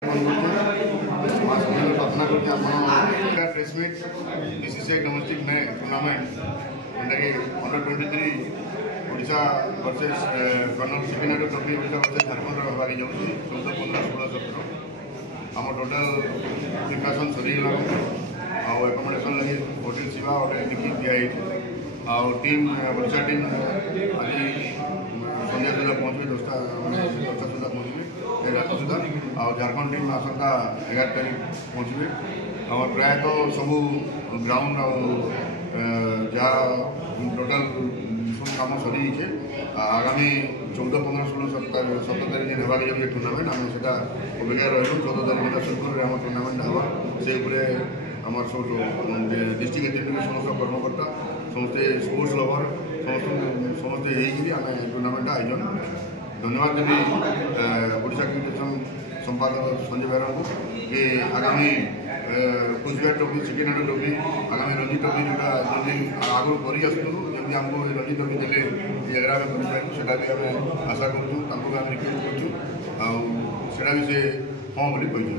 प्रार्थना करके press meet BCCI domestic tournament जेनटा कि under 23 Odisha versus colonel secondary trophy Odisha versus Jharkhand हवाई जाऊँगी 14, 15, 16, 17 आम टोटाल प्रिपरेसन सरीगला आकोमोडेसन लगे होटेल सेवा गोटे लिखिक दिखाई टीम ओडिशा टीम आज संध्या सुधा पहुँचे 10टा सुधा पहुँचे रात सुधा झारखंड टीम आसंता 11 तारीख पहुँचे आम प्रायतः सब ग्राउंड जहाँ टोटाल सब कम सरी आगामी 14, 15, 16, 17 तारीख दिन होगा जो टूर्नामेंट आम से अपेक्षा रही 14 तारीख सुरपुर आम टूर्नामेंट होगा से आम सब डिस्ट्रिक्ट एथलेटिक्स समस्त कर्मकर्ता समस्ते स्पोर्ट्स लवर समस्ते आम टूर्नामेंट आयोजन धन्यवाद देवी ओडिशा क्रिकेट संपादक संजय बेहरा को कि आगामी कुचबिहार ट्रॉफी सेकेंडरी ट्रॉफी आगामी रणजी ट्रॉफी जोटा जल्दी आगु कर जल्दी आमको रणजी ट्रॉफी देते जगह आम करता भी आम आशा करूँ रिक्वेस्ट करूँ भी से हाँ बोली कही।